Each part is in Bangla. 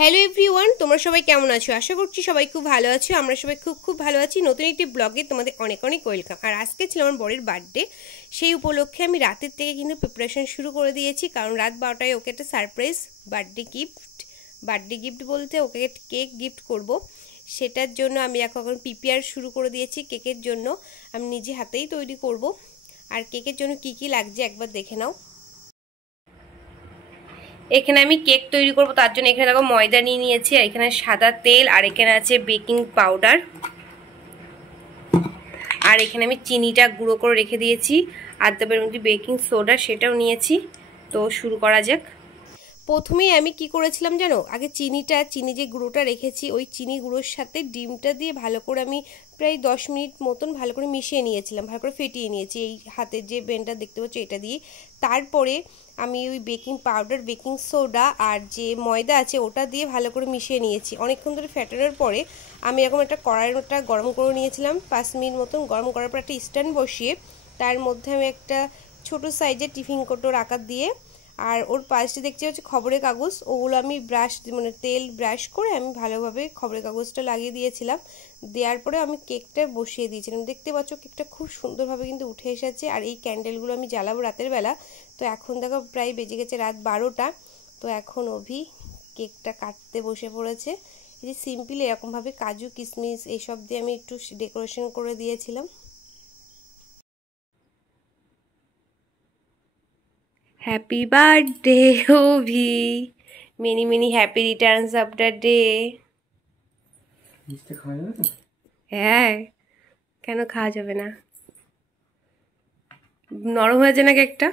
হ্যালো এভরিওয়ান, তোমরা সবাই কেমন আছো? আশা করছি সবাই খুব ভালো আছো। আমরা সবাই খুব ভালো আছি। নতুন একটি ব্লগে তোমাদের অনেক ওয়েলকাম। আর আজকে ছিল আমার বরের বার্থডে, সেই উপলক্ষে আমি রাতের থেকে কিন্তু প্রিপারেশন শুরু করে দিয়েছি। কারণ রাত 12টায় ওকে একটা সারপ্রাইজ বার্থডে গিফট বলতে ওকে কেক গিফট করব। সেটার জন্য আমি এখন প্রিপেয়ার শুরু করে দিয়েছি। কেকের জন্য আমি নিজে হাতেই তৈরি করব। আর কেকের জন্য কি কি লাগছে একবার দেখে নাও। এখানে আমি কেক তৈরি করব, তার জন্য এখানে দেখো ময়দা নিয়ে নিয়েছি, আর এখানে সাদা তেল, আর এখানে আছে বেকিং পাউডার, আর এখানে আমি চিনিটা গুঁড়ো করে রেখে দিয়েছি, আর তারপরে মধ্যে বেকিং সোডা সেটাও নিয়েছি। তো শুরু করা যাক। প্রথমেই আমি কি করেছিলাম জানো, আগে চিনি যে গুঁড়োটা রেখেছি ওই চিনি গুঁড়োর সাথে ডিমটা দিয়ে ভালো করে আমি প্রায় 10 মিনিট মতন ভালো করে মিশিয়ে নিয়েছিলাম, ভালো করে ফেটিয়ে নিয়েছি এই হাতের যে ব্লেন্ডার দেখতে পাচ্ছ এটা দিয়ে। তারপরে আমি ওই বেকিং পাউডার, বেকিং সোডা আর যে ময়দা আছে ওটা দিয়ে ভালো করে মিশিয়ে নিয়েছি। অনেকক্ষণ ধরে ফেটানোর পরে আমি এরকম একটা কড়াইটা গরম করে নিয়েছিলাম 5 মিনিট মতন। গরম করার পর একটা স্ট্যান্ড বসিয়ে তার মধ্যে আমি একটা ছোট সাইজের টিফিন কৌটোর আকার দিয়ে, আর ওর পাশে দেখতে হচ্ছে খবরের কাগজ, ওগুলো আমি তেল ব্রাশ করে আমি ভালোভাবে খবরের কাগজটা লাগিয়ে দিয়েছিলাম। দেওয়ার পরে আমি কেকটা বসিয়ে দিয়েছিলাম। দেখতে পাচ্ছ কেকটা খুব সুন্দরভাবে কিন্তু উঠে এসেছে। আর এই ক্যান্ডেলগুলো আমি জ্বালাবো রাতের বেলা। তো এখন দেখো প্রায় বেজে গেছে রাত 12টা। তো এখন অভি কেকটা কাটতে বসে পড়েছে। এই যে সিম্পলি এরকমভাবে কাজু কিশমিশ এইসব দিয়ে আমি একটু ডেকোরেশন করে দিয়েছিলাম। Happy birthday Ovi, many happy returns of the day. হ্যাঁ, কেন খাওয়া যাবে না? নরম হয়েছে না কেকটা?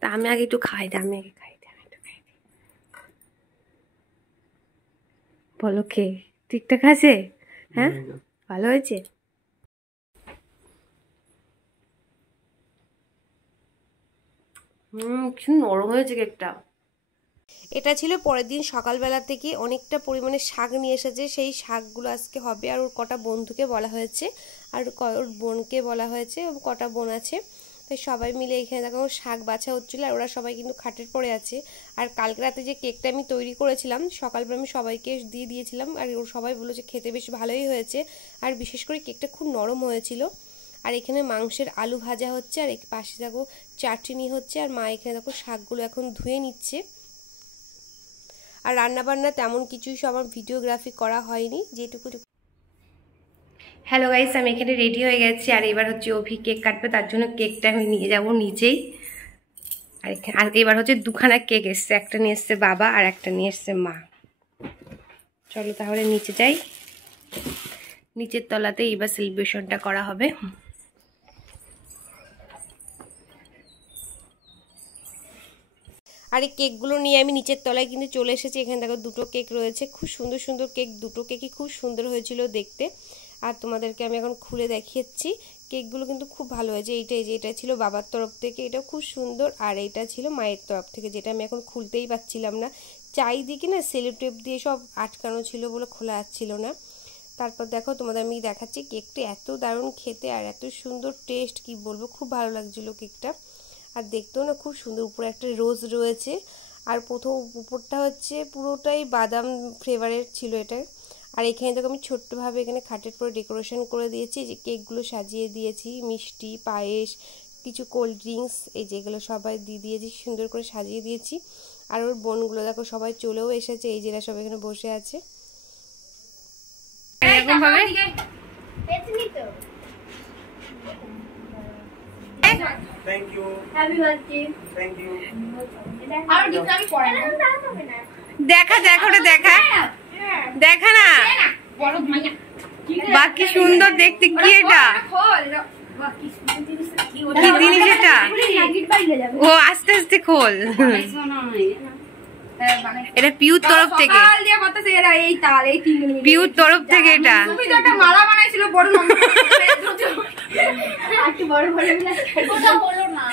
তা আমি আগে একটু খাই দে, বলো কে ঠিকঠাক আছে? হ্যাঁ, ভালো হয়েছে। কি নরম হয়েছে কেকটা। এটা ছিল পরের দিন সকালবেলা থেকে অনেকটা পরিমাণে শাক নিয়ে এসেছে, সেই শাকগুলো আজকে হবে। আর ওর কটা বন্ধুকে বলা হয়েছে, আর ওর বোনকে বলা হয়েছে, কটা বোন আছে। তাই সবাই মিলে এখানে দেখো শাক বাছা হচ্ছিল, আর ওরা সবাই কিন্তু খাটের পরে আছে। আর কালকে রাতে যে কেকটা আমি তৈরি করেছিলাম সকালবেলা আমি সবাইকে দিয়ে দিয়েছিলাম, আর ওর সবাই বললো যে খেতে বেশ ভালোই হয়েছে, আর বিশেষ করে কেকটা খুব নরম হয়েছিল। আর এখানে মাংসের আলু ভাজা হচ্ছে, আর পাশে দেখো চাটনি হচ্ছে, আর মা এখানে দেখো শাকগুলো এখন ধুয়ে নিচ্ছে। আর রান্নাবান্না তেমন কিছুই সব আমার ভিডিওগ্রাফি করা হয়নি, যেটুকু। হ্যালো গাইস, আমি এখানে রেডি হয়ে গেছি। আর এবার হচ্ছে অভি কেক কাটবে, তার জন্য কেকটা আমি নিয়ে যাব নিচেই। আর এবার হচ্ছে দুখানা কেক এসছে, একটা নিয়ে এসছে বাবা আর একটা নিয়ে এসছে মা। চলো তাহলে নিচে যাই, নিচের তলাতে এবার সেলিব্রেশনটা করা হবে। আর এই কেকগুলো নিয়ে আমি নিচের তলায় কিন্তু চলে এসেছি। এখানে দেখো দুটো কেক রয়েছে, খুব সুন্দর কেক, দুটো কেকই খুব সুন্দর হয়েছিল দেখতে। আর তোমাদেরকে আমি এখন খুলে দেখিয়েছি। কেকগুলো কিন্তু খুব ভালো হয়েছে। এটা ছিল বাবার তরফ থেকে, এটা খুব সুন্দর। আর এইটা ছিল মায়ের তরফ থেকে, যেটা আমি এখন খুলতেই পারছিলাম না, চারিদিকে না সেলো টেপ দিয়ে সব আটকানো ছিল বলে খোলা যাচ্ছিল না। তারপর দেখো তোমাদের আমি দেখাচ্ছি কেকটা এত দারুণ খেতে আর এত সুন্দর টেস্ট, কি বলবো, খুব ভালো লাগছিল কেকটা। আর দেখতেও না খুব সুন্দর, উপরে একটা রোজ রয়েছে। আর উপরটা হচ্ছে পুরোটাই বাদাম ফ্লেভারের ছিল এটা। আর এখানে দেখো আমি ছোট্টভাবে এখানে খাটের পরে ডেকোরেশন করে দিয়েছি, যে কেকগুলো সাজিয়ে দিয়েছি, মিষ্টি, পায়েস, কিছু কোল্ড ড্রিঙ্কস, এই যেগুলো সবাই দিয়ে দিয়েছি, সুন্দর করে সাজিয়ে দিয়েছি। আর ওর বোনগুলো দেখো সবাই চলেও এসেছে, এই যেটা সব এখানে বসে আছে এরকম ভাবে। Thank you. Happy birthday. Thank you. আর দিন আমি পড়াই না। দেখা ওটা দেখা না বড় ভাইয়া বাকি সুন্দর দেখতে। কি এটা? কি জিনিস এটা? ও আস্তে আস্তে খোল। এটা পিউর তরফ থেকে, পিউর তরফ থেকে। এটা তুমি তো একটা মালা বানাইছিল বড় লম্বা, একটু বড় ওটা হলো না,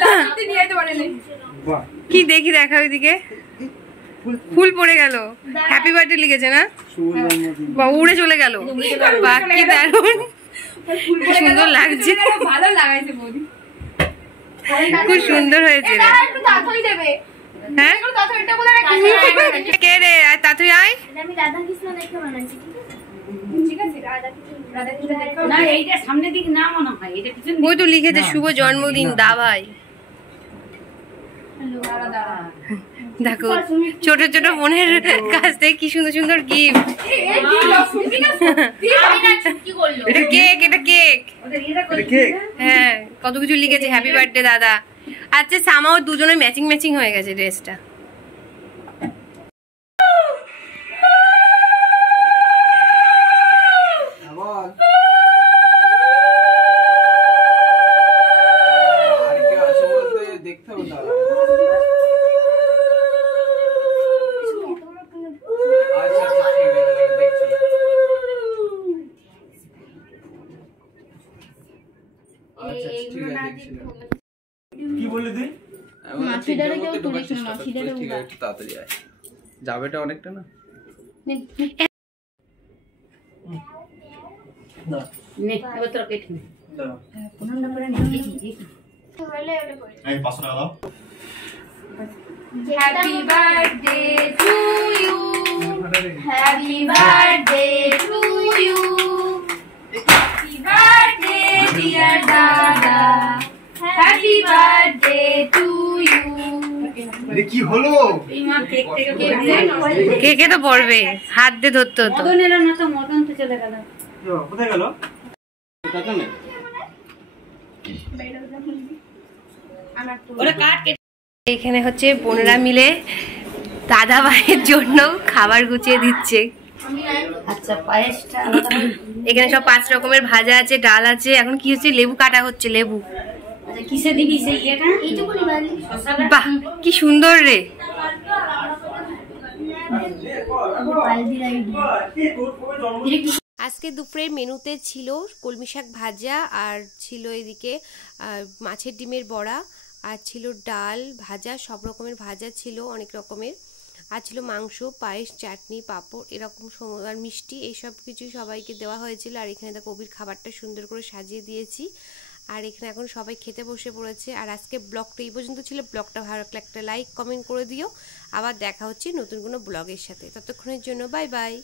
লাস্টে নিয়ে যেতে পারেনি। কি দেখি, দেখা ওইদিকে ফুল পড়ে গেল, হ্যাপি বার্থডে লিখেছে না, উড়ে চলে গেল। বাকি দারুন, সুন্দর লাগছে, ভালো লাগাইছে বৌদি, খুব সুন্দর হয়েছে। একটু তাড়াতাড়ি দেবে। হ্যাঁ ওইটা বলে রাখি। কে রে তা তুই আয়। আমি রাধা কৃষ্ণ দেখে বানাচ্ছি, ঠিক আছে? রাধা কৃষ্ণ দেখো না, এইটা সামনের দিকে না মনে হয়, এটা পিছন ওই তো লিখেছে শুভ জন্মদিন দা ভাই। দেখো ছোট ছোট বোনের কাছ থেকে কি সুন্দর সুন্দর গিফট। কি করলো? এটা কেক, এটা কেক। কেক হ্যাঁ কত কিছু লিখেছে, হ্যাপি বার্থডে দাদা। আচ্ছা সামাও দুজনে ম্যাচিং ম্যাচিং হয়ে গেছে ড্রেসটা। দেখতে হবে দাদা। আচ্ছা আচ্ছা ঠিক আছে দেখছি। আচ্ছা ঠিক আছে দেখছি। কি বললি তুই? মাছিটারে কেউ তুলিস না, মাছিটারে ঠিক আছে একটু তাড়াতাড়ি আয়। যাবেটা অনেকটা না। না নে, এবার তোরা কেটে নে। দাও। প্রণামটা করে নে, এই। এই 500 টাকা দাও। Happy birthday to you, happy birthday to you, happy birthday dear দাদা, হ্যাপি বার্থডে টু ইউ। এ কি হলো? এই মা কেক থেকে পড়বে। কেকে তো পড়বে, হাত দিয়ে ধরতে হতো। মদন এলো না তো, মদন তো চলে গেল। কোথায় গেল? টাকা নেই। ওরা কাট কেটে এখানে হচ্ছে বোনেরা মিলে দাদা ভাইয়ের জন্য খাবার গুছিয়ে দিচ্ছে। আচ্ছা পায়েসটা আলাদা করে। এখানে সব 5 রকমের ভাজা আছে, ডাল আছে। এখন কি হচ্ছে, লেবু কাটা হচ্ছে, লেবু। আচ্ছা কিসে দিবি সেই ইয়েটা? এইটুকুনি বানি শসাটা? বাহ কি সুন্দর রে। বালদির আইডিয়া। আজকে দুপুরের মেনুতে ছিল কলমি শাক ভাজা, আর ছিল এদিকে মাছের ডিমের বড়া, আর ছিল ডাল ভাজা, সব রকমের ভাজা ছিল অনেক রকমের, আর ছিল মাংস, পায়েস, চাটনি, পাঁপড়, এরকম আর মিষ্টি, এইসব কিছু সবাইকে দেওয়া হয়েছিল। আর এখানে দেখো কবির খাবারটা সুন্দর করে সাজিয়ে দিয়েছি। আর এখানে এখন সবাই খেতে বসে পড়েছে। আর আজকে ব্লগটা এই পর্যন্ত ছিল। ব্লগটা ভালো লাগলে একটা লাইক কমেন্ট করে দিও। আবার দেখা হচ্ছে নতুন কোনো ব্লগের সাথে। ততক্ষণের জন্য বাই বাই।